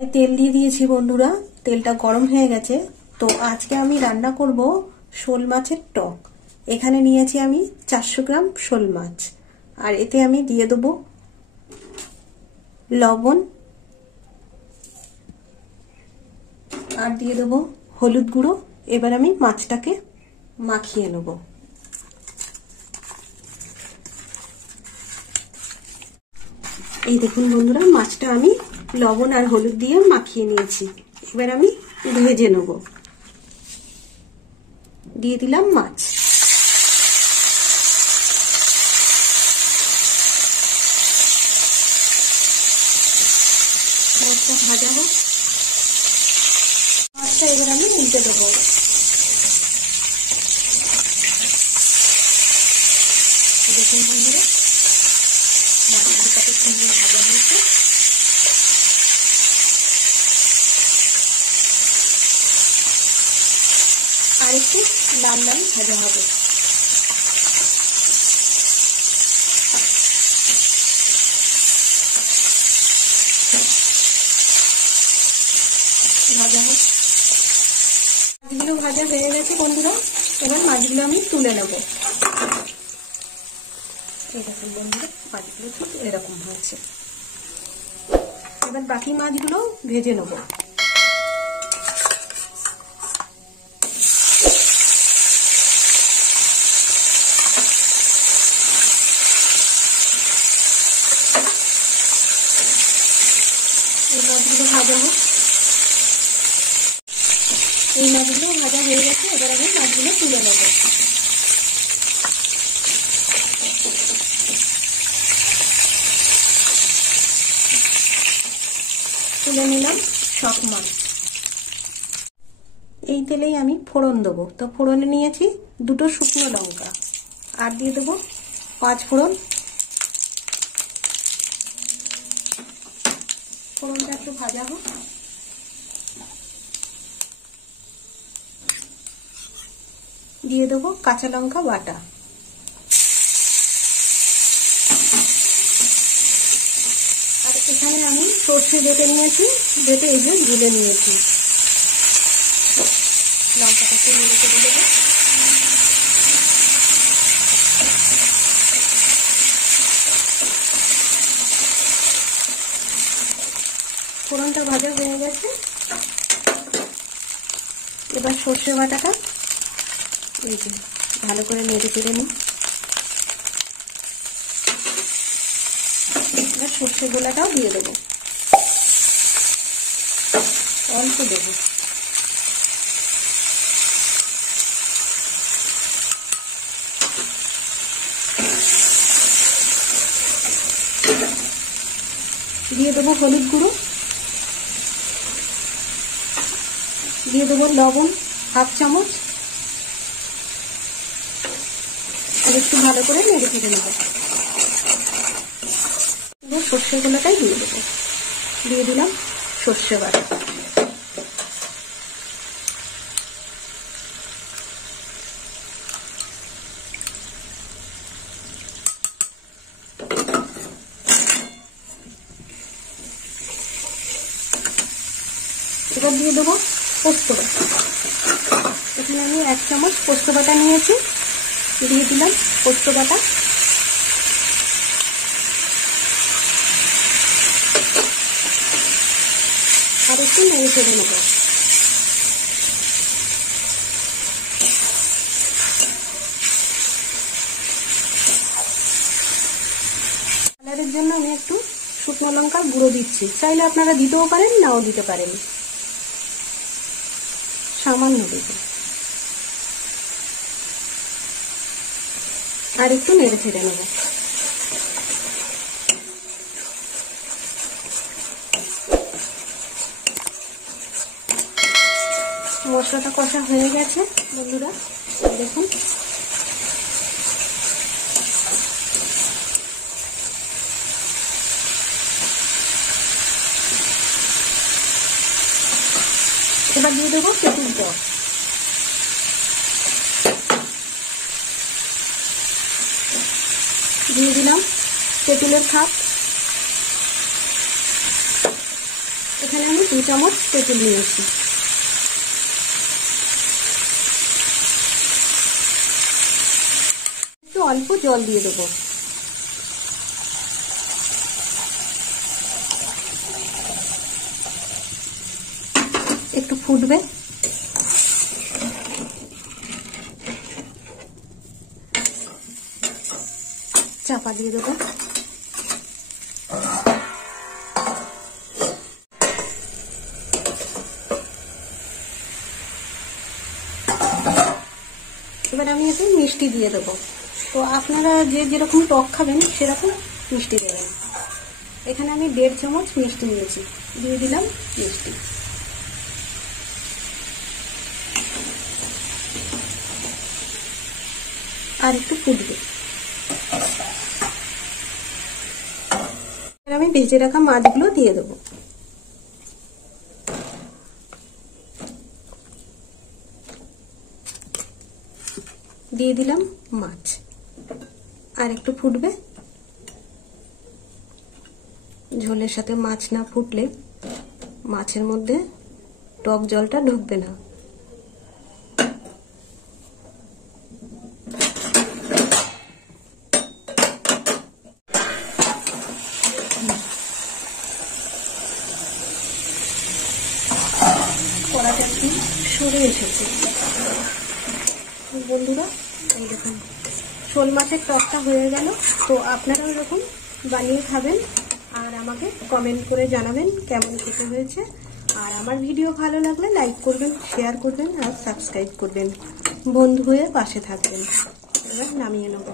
তেল দিয়ে দিয়েছি বন্ধুরা, তেলটা গরম হয়ে গেছে। তো আজকে আমি রান্না করব শোল মাছের টক। এখানে নিয়েছি আমি 400 গ্রাম শোল মাছ, আর এতে আমি দিয়ে দেব লবণ, আর দিয়ে দেব হলুদ গুঁড়ো। এবার আমি মাছটাকে মাখিয়ে নেব। এই দেখুন বন্ধুরা, মাছটা আমি লবণ আর হলুদ দিয়ে মাখিয়ে নিয়েছি। এবার আমি ভেজে নেব। দিয়ে দিলাম মাছ। মাছটা ভাজা হোক। মাছটা এবার আমি উল্টে দেবো। দেখুন বন্ধুরা, মাছটা কত সুন্দর ভাজা হয়েছে। আর একটু লাল লাল ভাজা হবে। ভাজা হোক। মাছগুলো ভাজা হয়ে গেছে বন্ধুরা, এবার মাছগুলো আমি তুলে নেব। এই দেখুন বন্ধুরা, মাছগুলো ঠিক এরকম হয়েছে। এবার বাকি মাছগুলো ভেজে নেব। এই মাছগুলো ভাজা হোক। এই মাছগুলো ভাজা হয়ে গেছে, এবার আমি মাছগুলো তুলে নেব। তুলে নিলাম সব মাছ। এই তেলেই আমি ফোড়ন দেবো। তো ফোড়নে নিয়েছি 2টো শুকনো লঙ্কা, আর দিয়ে দেবো 5 ফোড়ন। ফোড়নটা একটু ভাজা হোক। দিয়ে দেবো কাঁচা লঙ্কা বাটা। আর এখানে আমি সর্ষে বেটে নিয়েছি, বেটে এই যে গুলে নিয়েছি। লঙ্কাটাকে নেড়ে চেড়ে দেবো। ফোড়নটা ভাজা হয়ে গেছে। এবার সর্ষে বাটাটা এই যে ভালো করে নেড়ে চেড়ে নিই। এবার সর্ষে গোলাটাও দিয়ে দেবো, অল্প দেবো। দিয়ে দেবো হলুদ গুঁড়ো, দিয়ে দেবো লবণ 1/2 চামচ, আর একটু ভালো করে নেড়ে চেড়ে নেব। এবার সর্ষে গোলাটাই দিয়ে দেবো। দিয়ে দিলাম সর্ষে বাটা। এবার দিয়ে দেবো পোস্ত বাটা। এখানে আমি 1 চামচ পোস্ত বাটা নিয়েছি, দিয়ে দিলাম পোস্ত বাটা। আর একটু নেড়ে চেড়ে নেব। কালারের জন্য আমি একটু শুকনো লঙ্কার গুঁড়ো দিচ্ছি। চাইলে আপনারা দিতেও পারেন, নাও দিতে পারেন, সামান্য দেবো। আর একটু নেড়ে ছেড়ে নেব। মশলাটা কষা হয়ে গেছে বন্ধুরা, দেখুন। এবার দিয়ে দেবো তেঁতুল রস। দিয়ে দিলাম তেঁতুলের খাপ। এখানে আমি 2 চামচ তেঁতুল নিয়েছি। একটু অল্প জল দিয়ে দেবো। একটু ফুটবে, চাপা দিয়ে দেবো। এবার আমি এতে মিষ্টি দিয়ে দেবো। তো আপনারা যে যেরকম টক খাবেন সেরকম মিষ্টি দেবেন। এখানে আমি 1.5 চামচ মিষ্টি নিয়েছি, দিয়ে দিলাম মিষ্টি। আর একটু ফুটবে। আমি ভেজে রাখা মাছগুলো দিয়ে দেবো। দিয়ে দিলাম মাছ। আর একটু ফুটবে। ঝোলের সাথে মাছ না ফুটলে মাছের মধ্যে টক জলটা ঢুকবে না। কড়াটা একটু সরে এসেছে বন্ধুরা। এই দেখুন শোল মাছের টকটা হয়ে গেল। তো আপনারাও এরকম বানিয়ে খাবেন আর আমাকে কমেন্ট করে জানাবেন কেমন খেতে হয়েছে। আর আমার ভিডিও ভালো লাগলে লাইক করবেন, শেয়ার করবেন আর সাবস্ক্রাইব করবেন। বন্ধু হয়ে পাশে থাকবেন। এবার নামিয়ে নেব।